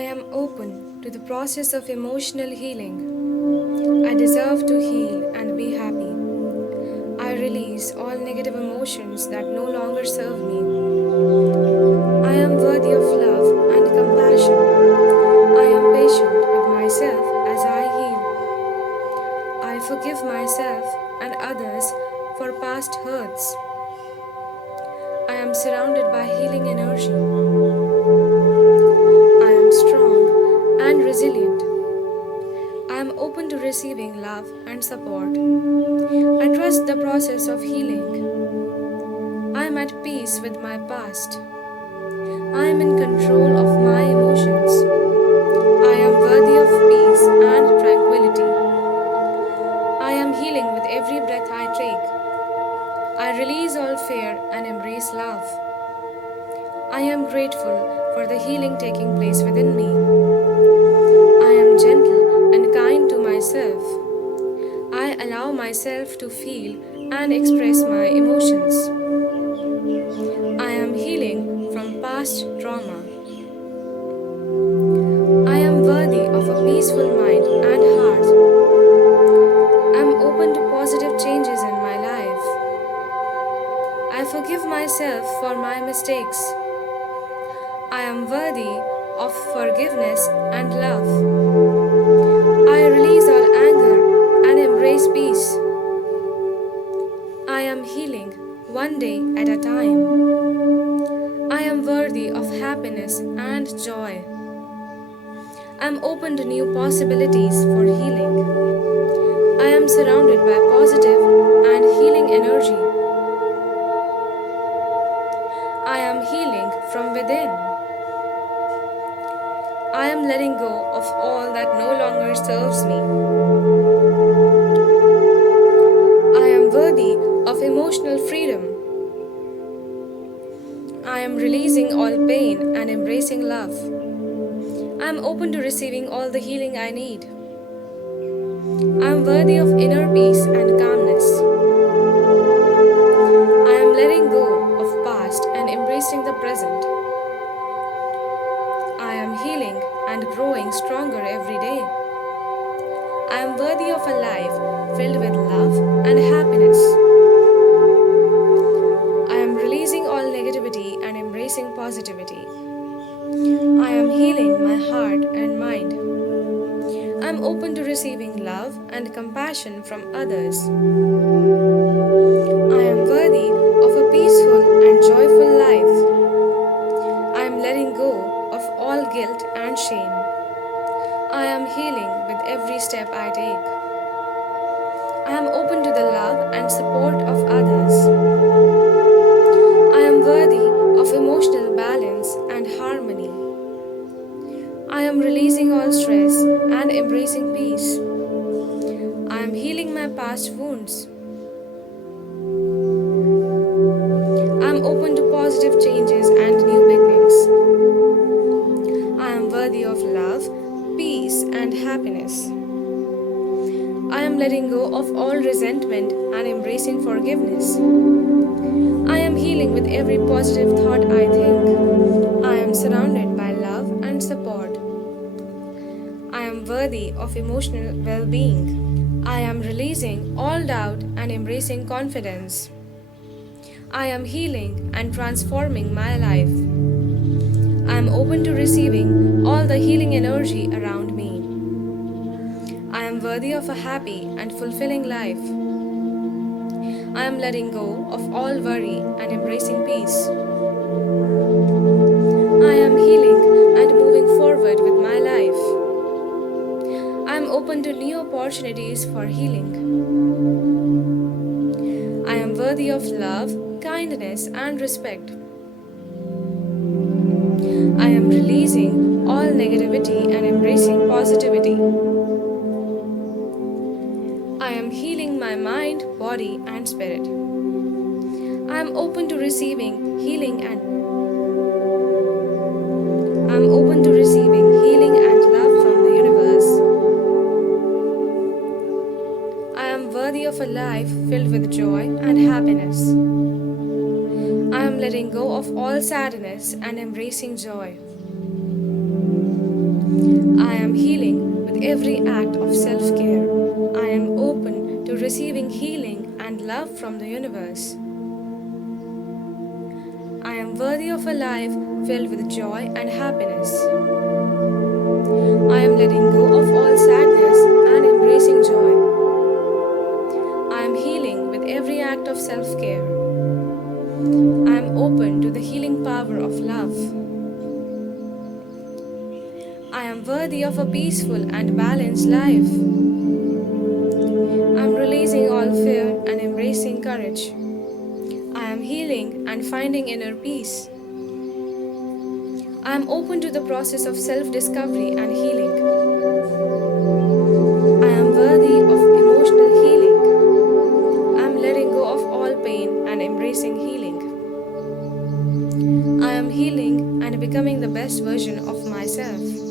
I am open to the process of emotional healing. I deserve to heal and be happy. I release all negative emotions that no longer serve me. I am worthy of love and compassion. I am patient with myself as I heal. I forgive myself and others for past hurts. I am surrounded by healing energy. I am strong and resilient. I am open to receiving love and support. I trust the process of healing. I am at peace with my past. I am in control of my emotions. I am worthy of peace and tranquility. I am healing with every breath I take. I release all fear and embrace love. I am grateful for the healing taking place within me. I am gentle and kind to myself. I allow myself to feel and express my emotions. I am healing from past trauma. I am worthy of a peaceful mind and heart. I am open to positive changes in my life. I forgive myself for my mistakes. I am worthy of forgiveness and love. I release all anger and embrace peace. I am healing one day at a time. I am worthy of happiness and joy. I am open to new possibilities for healing. I am surrounded by positive and healing energy. I am healing from within. I am letting go of all that no longer serves me. I am worthy of emotional freedom. I am releasing all pain and embracing love. I am open to receiving all the healing I need. I am worthy of inner peace and calmness. I am letting go of past and embracing the present. I am healing and growing stronger every day. I am worthy of a life filled with love and happiness. I am releasing all negativity and embracing positivity. I am healing my heart and mind. I am open to receiving love and compassion from others. I am worthy of a peaceful and joyful life. I am letting go of all guilt and shame. I am healing with every step I take. I am open to the love and support of others. I am worthy of emotional balance and harmony. I am releasing all stress and embracing peace. I am healing my past wounds. I am open to positive changes and new beginnings. I am worthy of love, peace, and happiness. I am letting go of all resentment and embracing forgiveness. I am healing with every positive thought I think. I am surrounded by love and support. I am worthy of emotional well-being. I am releasing all doubt and embracing confidence. I am healing and transforming my life. I am open to receiving all the healing energy around me. I am worthy of a happy and fulfilling life. I am letting go of all worry and embracing peace. I am healing and moving forward with my life. I am open to new opportunities for healing. I am worthy of love, kindness, and respect. I am releasing all negativity and embracing positivity. I am healing my mind, body, and spirit. I am open to receiving healing and love from the universe. I am worthy of a life filled with joy and happiness. I am letting go of all sadness and embracing joy. I am healing with every act of self care. I am open to receiving healing and love from the universe. I am worthy of a life filled with joy and happiness. I am letting go of all sadness and embracing joy. I am healing with every act of self care. I am open to the healing power of love. I am worthy of a peaceful and balanced life. I am releasing all fear and embracing courage. I am healing and finding inner peace. I am open to the process of self discovery and healing. I am worthy of emotional healing. I am letting go of all pain and embracing healing. I am healing and becoming the best version of myself.